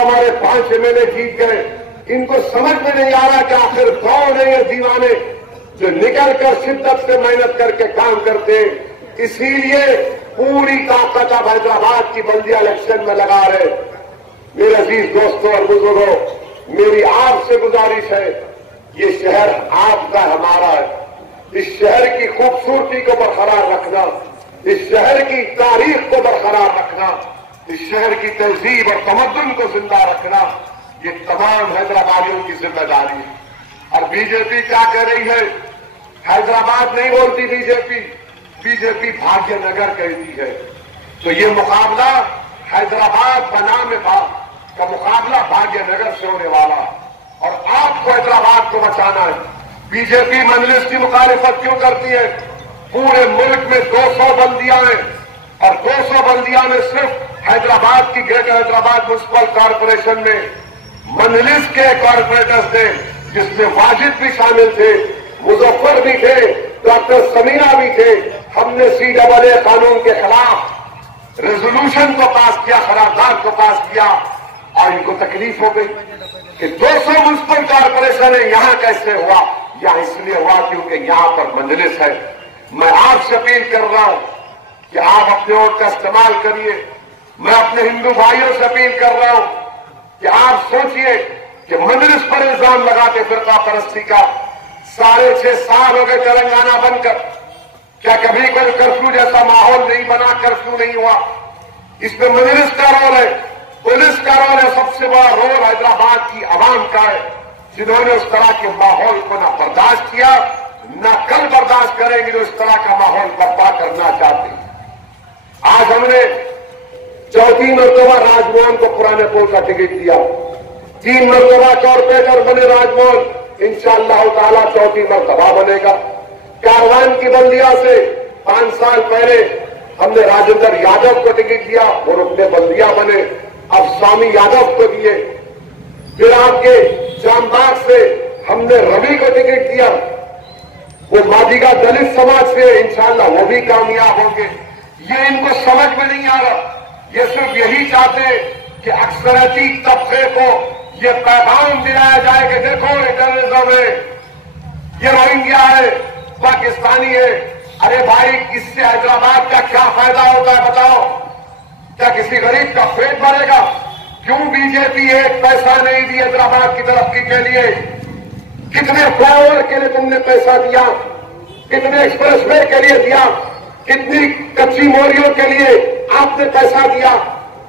ہمارے 5 MLA جیت گئے، ان کو سمجھ میں نہیں آ رہا کہ آخر کون ہے یہ دیوانے جو نکل کر شدت سے محنت کر کے کام کرتے ہیں۔ اسی لیے پوری طاقت اب حیدرآباد کی بلدیہ الیکشن میں لگا رہے۔ میرے عزیز دوستوں اور بزرگوں، میری آپ سے گزارش ہے، یہ شہر آپ کا ہمارا ہے۔ اس شہر کی خوبصورتی کو برقرار رکھنا، اس شہر کی تاریخ کو برقرار رکھنا، اس شہر کی تہذیب اور تمدن کو زندہ رکھنا، یہ تمام حیدرآبادیوں کی ذمہ داری ہے۔ اور بی جے پی کیا کہہ رہی ہے؟ حیدرآباد نہیں بولتی بی جے پی بھاگیہ نگر کہتی ہے۔ تو یہ مقابلہ حیدرآباد بنام کا مقابلہ بھاگیہ نگر سے ہونے والا، اور آپ کو حیدرآباد کو بچانا ہے۔ بی جے پی مجلس کی مخالفت کیوں کرتی ہے؟ پورے ملک میں 200 بلدیاں ہیں، اور 200 بلدیاں میں صرف حیدرآباد کی گریٹر حیدرآباد میونسپل کارپوریشن میں مجلس کے کارپوریٹرز تھے، جس میں واجد بھی شامل تھے، مظفر بھی تھے، ڈاکٹر سمیرہ بھی تھے۔ ہم نے CAA قانون کے خلاف ریزولوشن کو پاس کیا، قرارداد کو پاس کیا، اور ان کو تکلیف ہو گئی کہ 200 میونسپل کارپوریشن ہے، یہاں کیسے ہوا؟ یہاں اس لیے ہوا کیونکہ یہاں پر مجلس ہے۔ میں آپ سے اپیل کر رہا ہوں کہ آپ اپنے ووٹ کا استعمال کریے۔ میں اپنے ہندو بھائیوں سے اپیل کر رہا ہوں کہ آپ سوچئے کہ مجلس پر الزام لگاتے فرقہ پرستی کا 6.5 سال ہو گئے تلنگانہ بن کر، کیا کبھی کوئی کرفیو جیسا ماحول نہیں بنا، کرفیو نہیں ہوا؟ اس میں مجلس کا رول ہے، پولیس کا رول ہے، سب سے بڑا رول حیدرآباد کی عوام کا ہے، جنہوں نے اس طرح کے ماحول کو نہ برداشت کیا، نہ کل برداشت کریں گے جو اس طرح کا ماحول برپا کرنا چاہتے ہیں۔ آج ہم نے 4تھی مرتبہ راج موہن کو پرانے پول کا ٹکٹ دیا، 3 مرتبہ کارپوریٹر بنے راج موہن، انشاءاللہ تعالی 4تھی مرتبہ بنے گا۔ کاروان کی بلدیہ سے 5 سال پہلے ہم نے راجندر یادو کو ٹکٹ دیا، وہ رکن بلدیہ بنے، اب سوامی یادو کو دیے۔ پھر آپ کے جام باغ سے ہم نے روی کو ٹکٹ دیا، وہ مادیگا دلت سماج سے، انشاءاللہ وہ بھی کامیاب ہوں گے۔ یہ ان کو سمجھ میں نہیں آ رہا، یہ صرف یہی چاہتے ہیں کہ اکثریتی طبقے کو یہ پیغام دلایا جائے کہ دیکھو یہ ٹیررزم ہے، یہ روہنگیا ہے، پاکستانی ہے۔ ارے بھائی، اس سے حیدرآباد کا کیا فائدہ ہوتا ہے بتاؤ؟ کیا کسی غریب کا پیٹ بھرے گا؟ کیوں بی جے پی 1 پیسہ نہیں دی حیدرآباد کی ترقی کے لیے؟ کتنے فلائی اوور کے لیے تم نے پیسہ دیا؟ کتنے ایکسپریس وے کے لیے دیا؟ کتنی کچی موریوں کے لیے آپ نے پیسہ دیا؟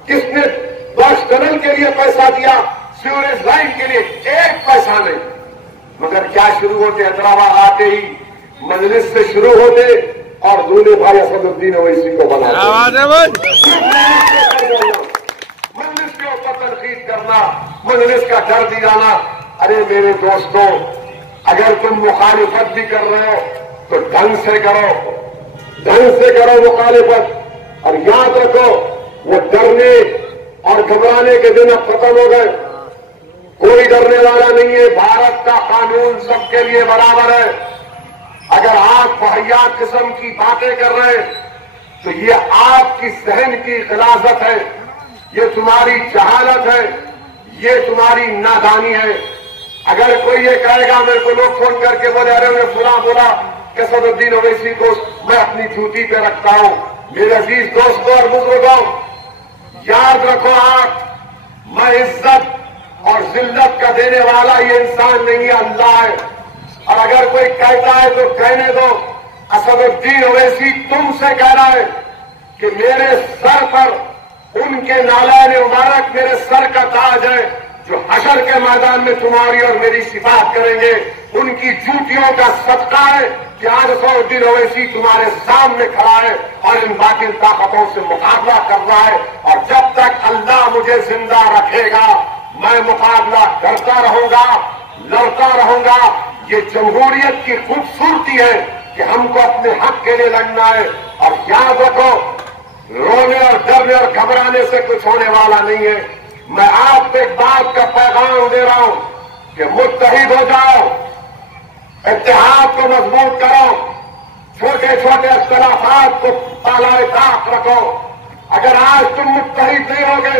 کس نے بس ٹنل کے لیے پیسہ دیا؟ سیوریج لائن کے لیے 1 پیسہ نہیں۔ مگر کیا شروع ہوتے؟ حیدرآباد آتے ہی مجلس سے شروع ہوتے اور دولے بھائی اسد الدین اویسی کو بناتے، مجلس کے اوپر تنقید کرنا، مجلس کا ڈر دلانا۔ ارے میرے دوستوں، اگر تم مخالفت بھی کر رہے ہو تو ڈھنگ سے کرو مخالفت، اور یاد رکھو وہ ڈرنے اور گھبرانے کے دن اب ختم ہو گئے۔ کوئی ڈرنے والا نہیں ہے، بھارت کا قانون سب کے لیے برابر ہے۔ اگر آپ واہیات قسم کی باتیں کر رہے ہیں تو یہ آپ کی ذہن کی غلاظت ہے، یہ تمہاری جہالت ہے، یہ تمہاری نادانی ہے۔ اگر کوئی یہ کہے گا، میرے کو لوگ فون کر کے بولے ارے میں فلاں بولا کہ اسد الدین اویسی کو میں اپنی جوتی پہ رکھتا ہوں۔ میرے عزیز دوستوں اور بزرگوں، یاد رکھو آپ، میں عزت اور ذلت کا دینے والا یہ انسان نہیں ہے، اللہ ہے۔ اور اگر کوئی کہتا ہے تو کہنے دو، اسد الدین اویسی تم سے کہہ رہا ہے کہ میرے سر پر ان کے نالائن مبارک میرے سر کا تاج ہے، جو حشر کے میدان میں تمہاری اور میری شفاعت کریں گے، ان کی جوتیوں کا صدقہ ہے کہ آج اسد الدین اویسی تمہارے سامنے کھڑا ہے اور ان باطل طاقتوں سے مقابلہ کر رہا ہے۔ اور جب تک اللہ مجھے زندہ رکھے گا میں مقابلہ کرتا رہوں گا، لڑتا رہوں گا۔ یہ جمہوریت کی خوبصورتی ہے کہ ہم کو اپنے حق کے لیے لڑنا ہے۔ اور یاد رکھو، رونے اور ڈرنے اور گھبرانے سے کچھ ہونے والا نہیں ہے۔ میں آپ کو ایک بات کا پیغام دے رہا ہوں کہ متحد ہو جاؤ، اتحاد کو مضبوط کرو، چھوٹے چھوٹے اختلافات کو بالائے طاق رکھو۔ اگر آج تم متحد نہیں ہوگے